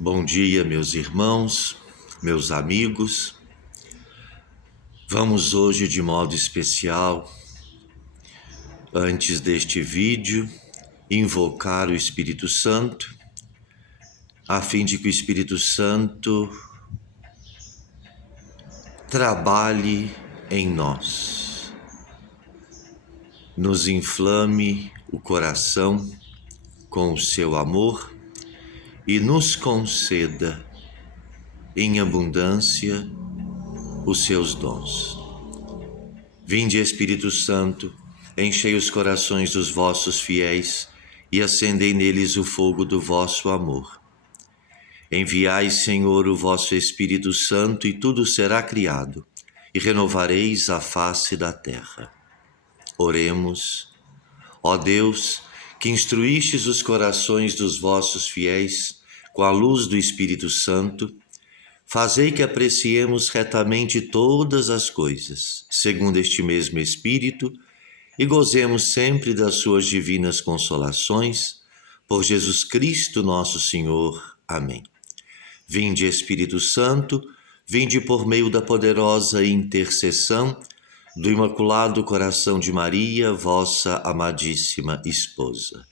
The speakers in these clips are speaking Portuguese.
Bom dia, meus irmãos, meus amigos. Vamos hoje, de modo especial, antes deste vídeo, invocar o Espírito Santo, a fim de que o Espírito Santo trabalhe em nós, nos inflame o coração com o seu amor e nos conceda em abundância os seus dons. Vinde, Espírito Santo, enchei os corações dos vossos fiéis e acendei neles o fogo do vosso amor. Enviai, Senhor, o vosso Espírito Santo, e tudo será criado, e renovareis a face da terra. Oremos. Ó Deus, que instruístes os corações dos vossos fiéis com a luz do Espírito Santo, fazei que apreciemos retamente todas as coisas, segundo este mesmo Espírito, e gozemos sempre das suas divinas consolações, por Jesus Cristo nosso Senhor. Amém. Vinde, Espírito Santo, vinde por meio da poderosa intercessão do Imaculado Coração de Maria, vossa amadíssima esposa.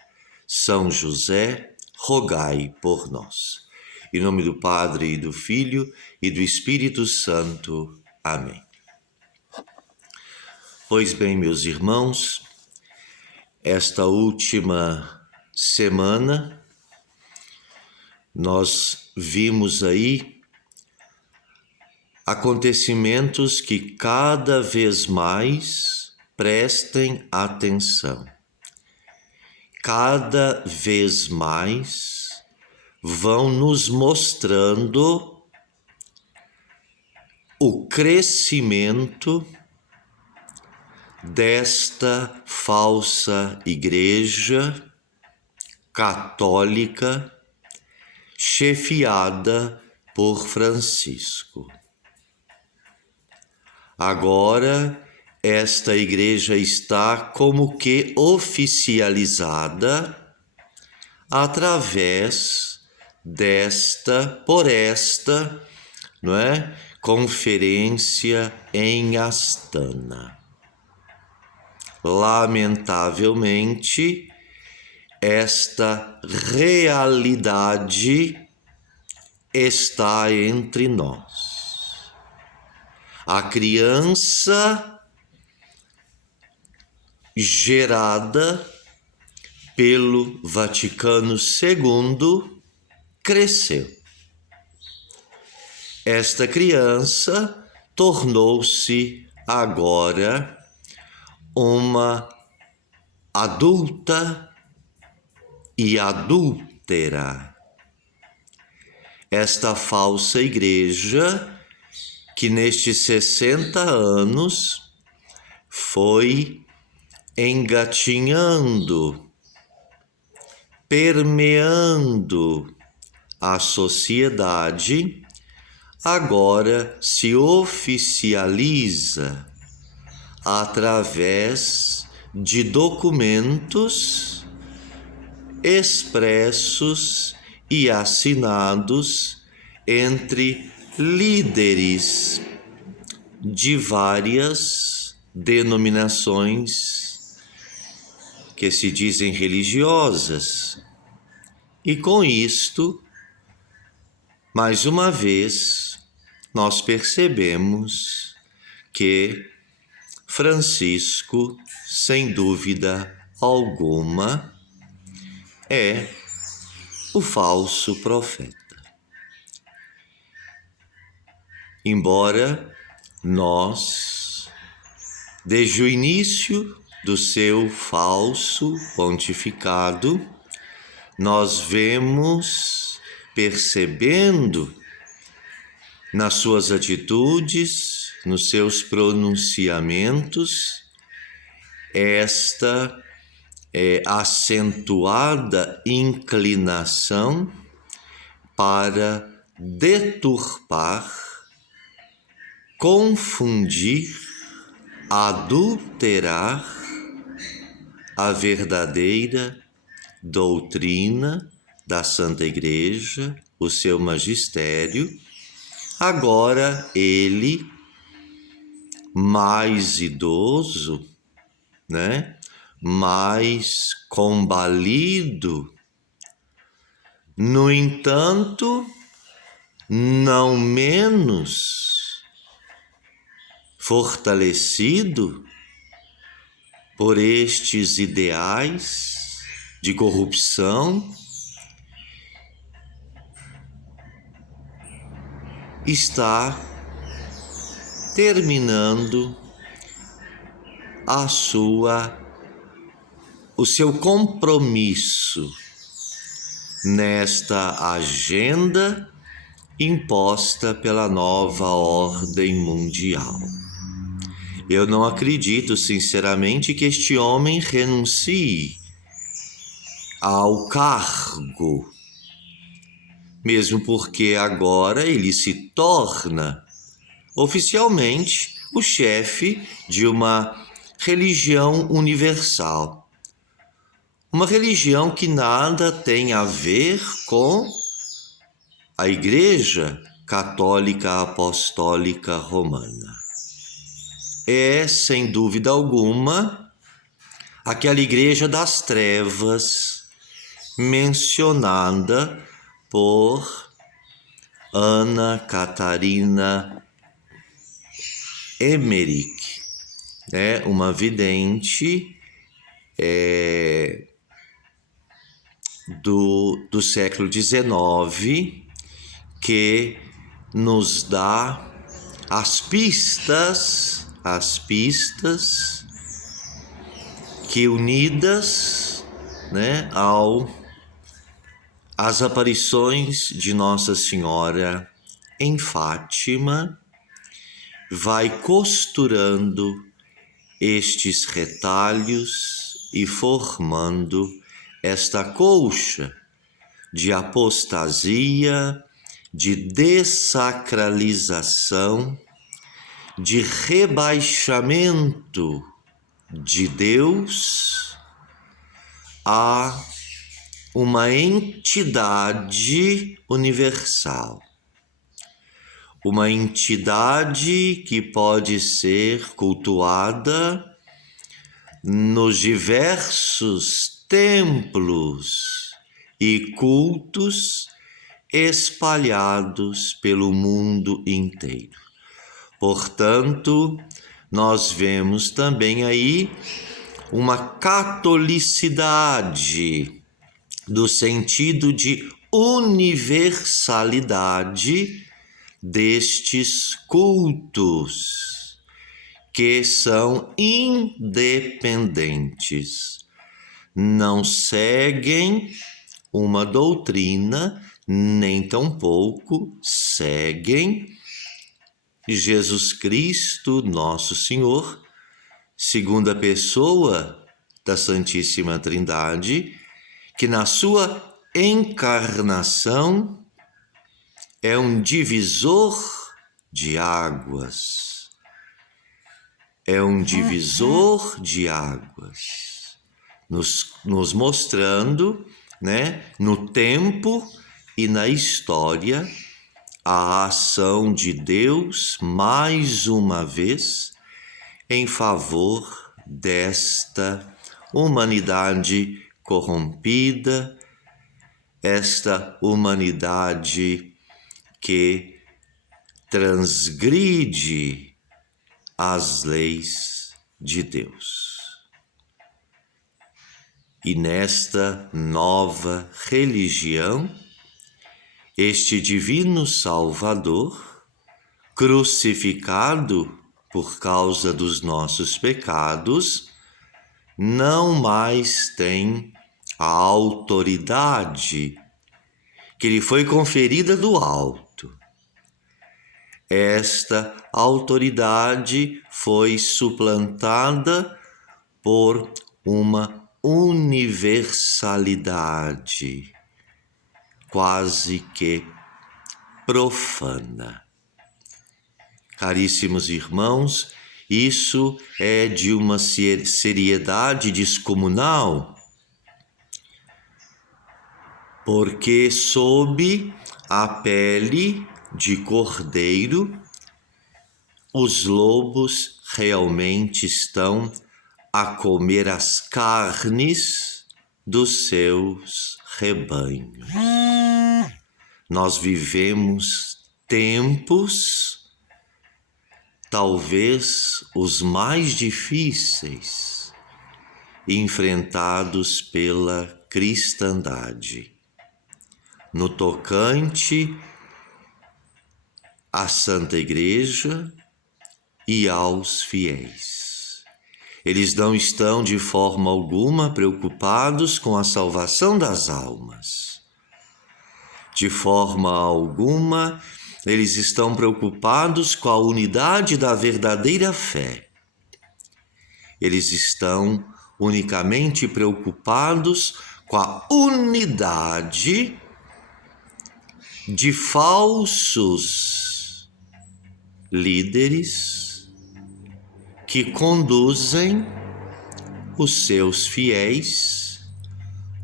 São José, rogai por nós. Em nome do Padre, e do Filho, e do Espírito Santo. Amém. Pois bem, meus irmãos, esta última semana nós vimos aí acontecimentos que cada vez mais prestem atenção. Cada vez mais vão nos mostrando o crescimento desta falsa igreja católica chefiada por Francisco. Agora, esta igreja está como que oficializada através por esta, não é? Conferência em Astana. Lamentavelmente, esta realidade está entre nós. A criança gerada pelo Vaticano II cresceu. Esta criança tornou-se agora uma adulta e adúltera. Esta falsa igreja, que nestes 60 anos foi engatinhando, permeando a sociedade, agora se oficializa através de documentos expressos e assinados entre líderes de várias denominações que se dizem religiosas. E com isto, mais uma vez, nós percebemos que Francisco, sem dúvida alguma, é o falso profeta. Embora nós, desde o início do seu falso pontificado, nós vemos percebendo nas suas atitudes, nos seus pronunciamentos, esta acentuada inclinação para deturpar, confundir, adulterar a verdadeira doutrina da Santa Igreja, o seu magistério, agora ele, mais idoso, né? Mais combalido, no entanto, não menos fortalecido por estes ideais de corrupção, está terminando o seu compromisso nesta agenda imposta pela nova ordem mundial. Eu não acredito, sinceramente, que este homem renuncie ao cargo, mesmo porque agora ele se torna oficialmente o chefe de uma religião universal. Uma religião que nada tem a ver com a Igreja Católica Apostólica Romana. É, sem dúvida alguma, aquela Igreja das Trevas mencionada por Ana Catarina Emmerich, né? Uma vidente do século XIX, que nos dá as pistas que, unidas, né, às aparições de Nossa Senhora em Fátima, vai costurando estes retalhos e formando esta colcha de apostasia, de dessacralização, de rebaixamento de Deus a uma entidade universal. Uma entidade que pode ser cultuada nos diversos templos e cultos espalhados pelo mundo inteiro. Portanto, nós vemos também aí uma catolicidade do sentido de universalidade destes cultos, que são independentes, não seguem uma doutrina, nem tampouco seguem Jesus Cristo, nosso Senhor, segunda pessoa da Santíssima Trindade, que na sua encarnação é um divisor de águas. É um divisor de águas, nos mostrando, né, no tempo e na história, a ação de Deus, mais uma vez, em favor desta humanidade corrompida, esta humanidade que transgride as leis de Deus. E nesta nova religião, este divino Salvador, crucificado por causa dos nossos pecados, não mais tem a autoridade que lhe foi conferida do alto. Esta autoridade foi suplantada por uma universalidade quase que profana. Caríssimos irmãos, isso é de uma seriedade descomunal. porque sob a pele de cordeiro, os lobos realmente estão a comer as carnes dos seus rebanhos. Nós vivemos tempos, talvez os mais difíceis, enfrentados pela cristandade, no tocante à Santa Igreja e aos fiéis. Eles não estão de forma alguma preocupados com a salvação das almas. De forma alguma, eles estão preocupados com a unidade da verdadeira fé. Eles estão unicamente preocupados com a unidade de falsos líderes que conduzem os seus fiéis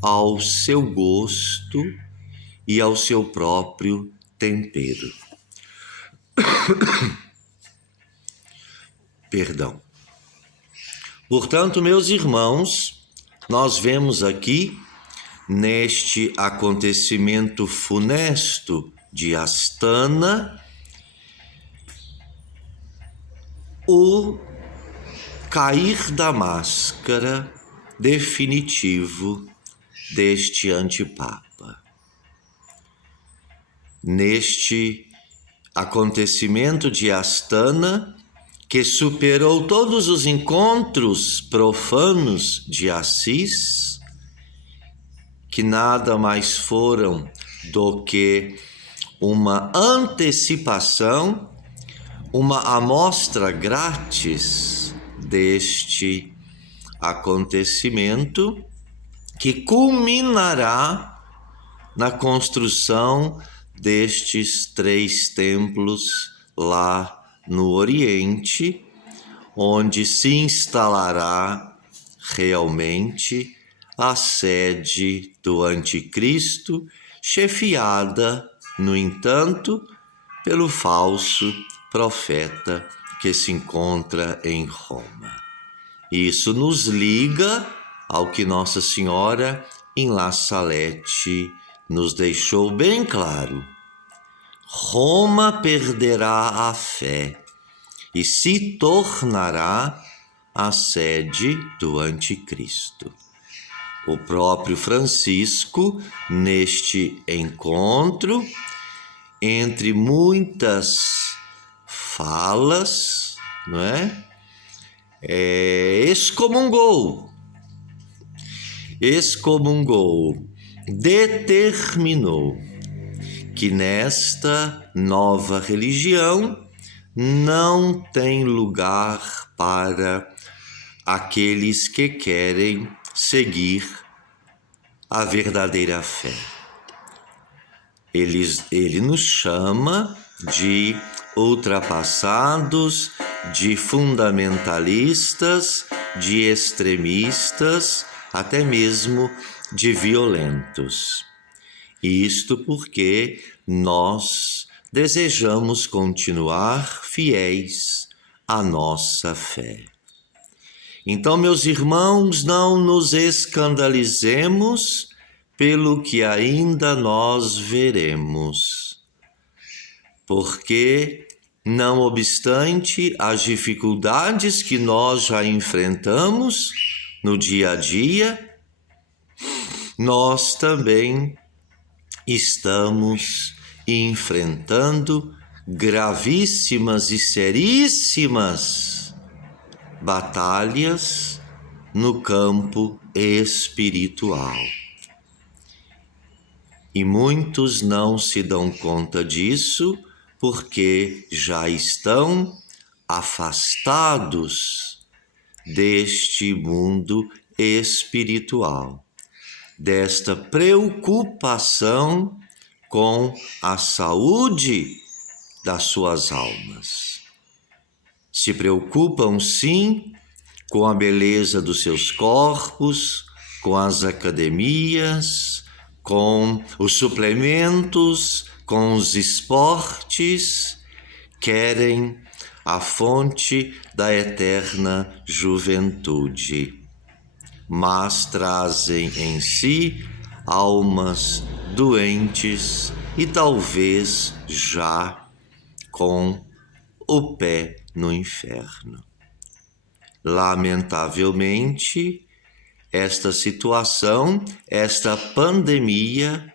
ao seu gosto e ao seu próprio tempero. Perdão. Portanto, meus irmãos, nós vemos aqui, neste acontecimento funesto de Astana, o cair da máscara definitivo deste antipapa. Neste acontecimento de Astana, que superou todos os encontros profanos de Assis, que nada mais foram do que uma antecipação, uma amostra grátis deste acontecimento, que culminará na construção destes 3 templos lá no Oriente, onde se instalará realmente a sede do Anticristo, chefiada, no entanto, pelo falso profeta que se encontra em Roma. Isso nos liga ao que Nossa Senhora em La Salette nos deixou bem claro. Roma perderá a fé e se tornará a sede do Anticristo. O próprio Francisco, neste encontro, entre muitas falas, não é? Excomungou, determinou que nesta nova religião não tem lugar para aqueles que querem seguir a verdadeira fé. Ele nos chama de ultrapassados, de fundamentalistas, de extremistas, até mesmo de violentos. Isto porque nós desejamos continuar fiéis à nossa fé. Então, meus irmãos, não nos escandalizemos pelo que ainda nós veremos, porque, não obstante as dificuldades que nós já enfrentamos no dia a dia, nós também estamos enfrentando gravíssimas e seríssimas batalhas no campo espiritual. E muitos não se dão conta disso porque já estão afastados deste mundo espiritual, desta preocupação com a saúde das suas almas. Se preocupam, sim, com a beleza dos seus corpos, com as academias, com os suplementos, com os esportes, querem a fonte da eterna juventude, mas trazem em si almas doentes e talvez já com o pé no inferno. Lamentavelmente, esta situação, esta pandemia,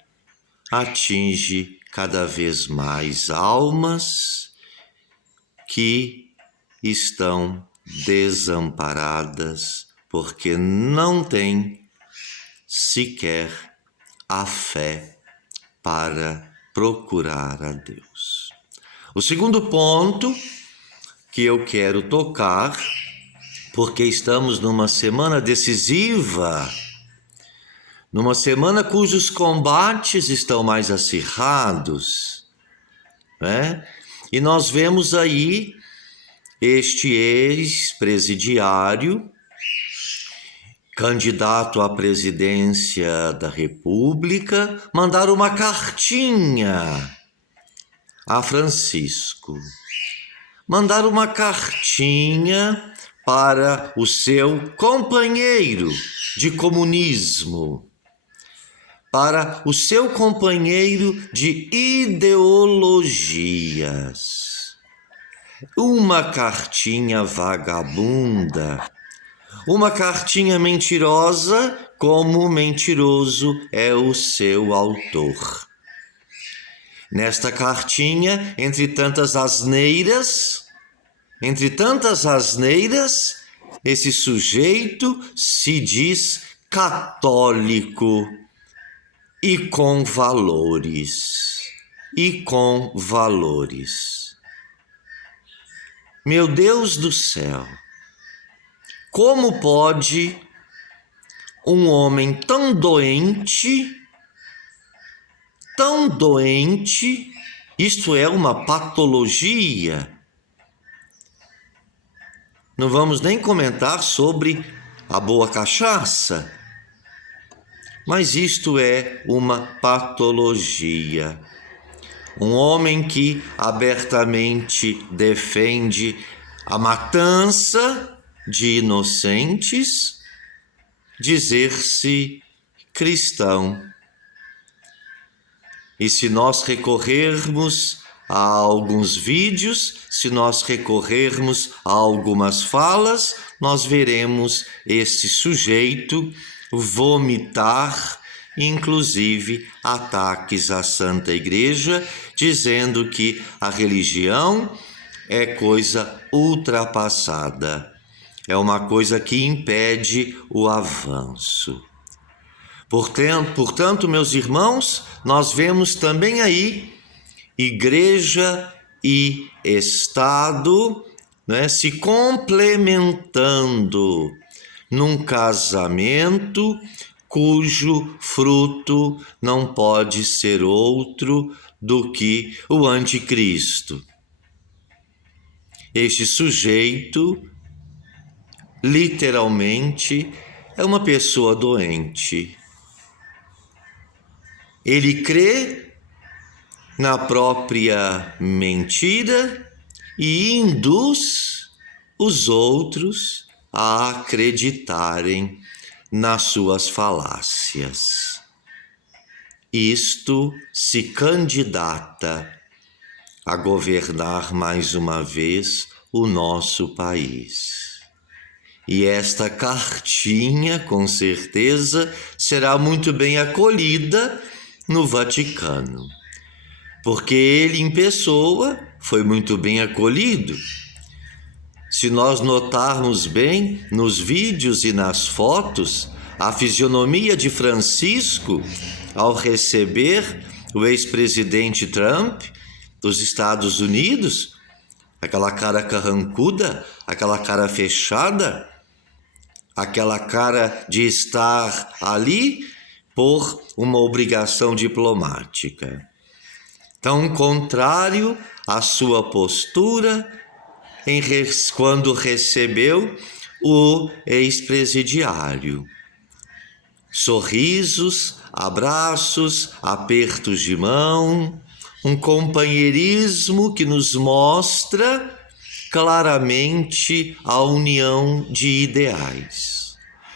atinge cada vez mais almas que estão desamparadas porque não têm sequer a fé para procurar a Deus. O segundo ponto que eu quero tocar, porque estamos numa semana decisiva, numa semana cujos combates estão mais acirrados, né? E nós vemos aí este ex-presidiário, candidato à presidência da República, mandar uma cartinha a Francisco. Mandar uma cartinha para o seu companheiro de comunismo, para o seu companheiro de ideologias. Uma cartinha vagabunda, uma cartinha mentirosa, como mentiroso é o seu autor. Nesta cartinha, entre tantas asneiras, esse sujeito se diz católico e com valores. Meu Deus do céu, como pode um homem tão doente, isto é uma patologia. Não vamos nem comentar sobre a boa cachaça, mas isto é uma patologia. Um homem que abertamente defende a matança de inocentes, dizer-se cristão. E se nós recorrermos a alguns vídeos, se nós recorrermos a algumas falas, nós veremos esse sujeito vomitar, inclusive, ataques à Santa Igreja, dizendo que a religião é coisa ultrapassada, é uma coisa que impede o avanço. Portanto, meus irmãos, nós vemos também aí Igreja e Estado, né, se complementando num casamento cujo fruto não pode ser outro do que o anticristo. Este sujeito, literalmente, é uma pessoa doente. Ele crê na própria mentira e induz os outros a acreditarem nas suas falácias. Isto se candidata a governar mais uma vez o nosso país. E esta cartinha, com certeza, será muito bem acolhida no Vaticano, porque ele em pessoa foi muito bem acolhido. Se nós notarmos bem nos vídeos e nas fotos, a fisionomia de Francisco ao receber o ex-presidente Trump dos Estados Unidos, aquela cara carrancuda, aquela cara fechada, aquela cara de estar ali por uma obrigação diplomática. Tão contrário à sua postura quando recebeu o ex-presidiário. Sorrisos abraços, apertos de mão, um companheirismo que nos mostra claramente a união de ideais.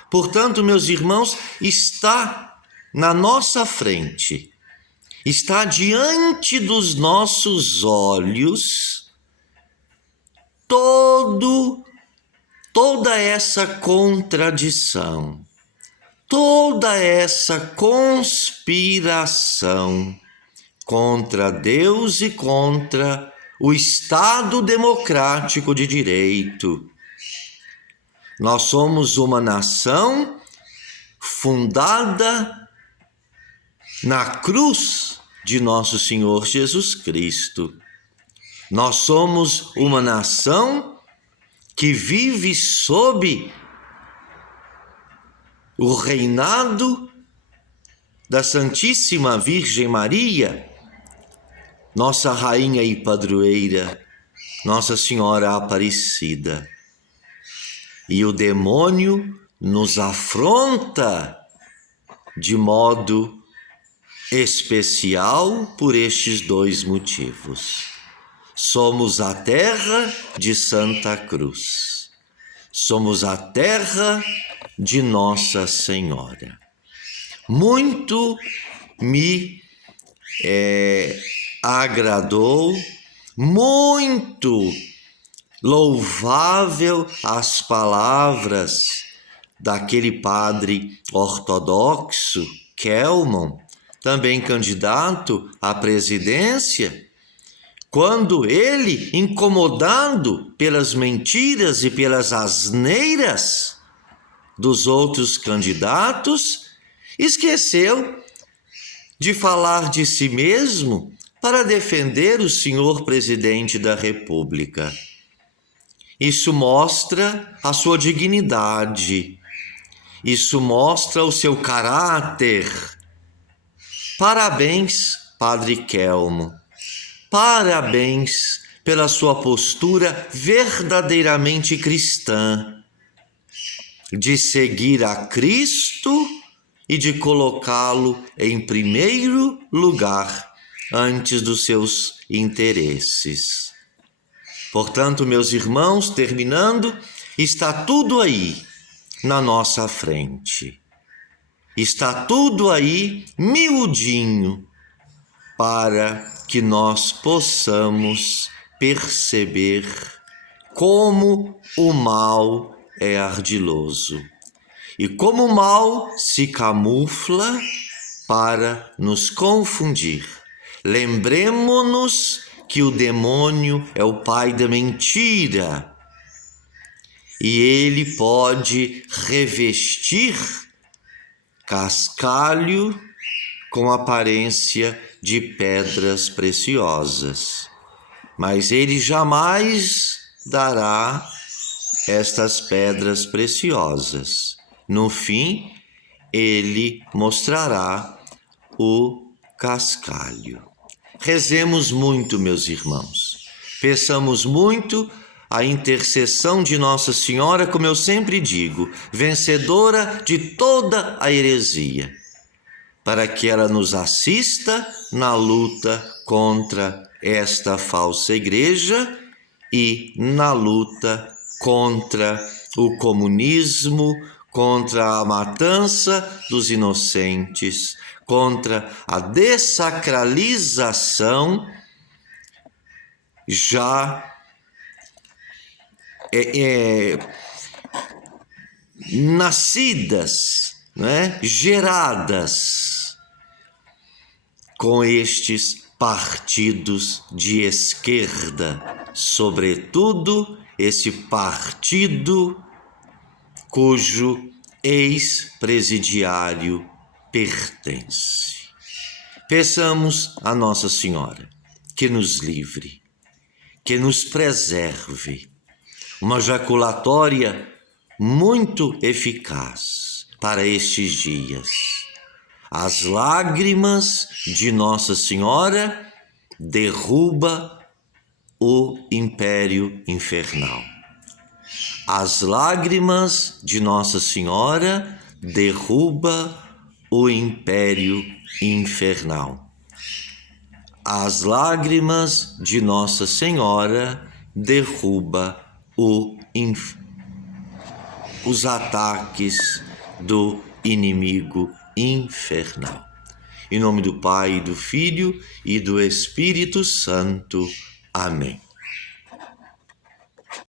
Portanto, meus irmãos, está na nossa frente, está diante dos nossos olhos toda essa contradição, toda essa conspiração contra Deus e contra o Estado democrático de direito. Nós somos uma nação fundada na cruz de nosso Senhor Jesus Cristo. Nós somos uma nação que vive sob o reinado da Santíssima Virgem Maria, nossa rainha e padroeira, Nossa Senhora Aparecida. E o demônio nos afronta de modo especial por estes dois motivos. Somos a terra de Santa Cruz. Somos a terra de Nossa Senhora. Muito me agradou, muito louvável as palavras daquele padre ortodoxo, Kelmon, também candidato à presidência, quando ele, incomodado pelas mentiras e pelas asneiras dos outros candidatos, esqueceu de falar de si mesmo para defender o senhor presidente da República. Isso mostra a sua dignidade, isso mostra o seu caráter. Parabéns, Padre Kelmo. Parabéns pela sua postura verdadeiramente cristã, de seguir a Cristo e de colocá-lo em primeiro lugar antes dos seus interesses. Portanto, meus irmãos, terminando, está tudo aí na nossa frente. Está tudo aí miudinho para que nós possamos perceber como o mal é ardiloso e como o mal se camufla para nos confundir. Lembremo-nos que o demônio é o pai da mentira e ele pode revestir cascalho com aparência de pedras preciosas, mas ele jamais dará estas pedras preciosas. No fim, ele mostrará o cascalho. Rezemos muito, meus irmãos. Peçamos muito a intercessão de Nossa Senhora, como eu sempre digo, vencedora de toda a heresia, para que ela nos assista na luta contra esta falsa igreja e na luta contra o comunismo, contra a matança dos inocentes, contra a dessacralização já nascidas, geradas com estes partidos de esquerda, sobretudo esse partido cujo ex-presidiário pertence. Peçamos a Nossa Senhora que nos livre, que nos preserve, uma jaculatória muito eficaz para estes dias. As lágrimas de Nossa Senhora derruba o império infernal. As lágrimas de Nossa Senhora derruba o império infernal. As lágrimas de Nossa Senhora derruba os ataques do inimigo infernal. Em nome do Pai, do Filho e do Espírito Santo. Amém.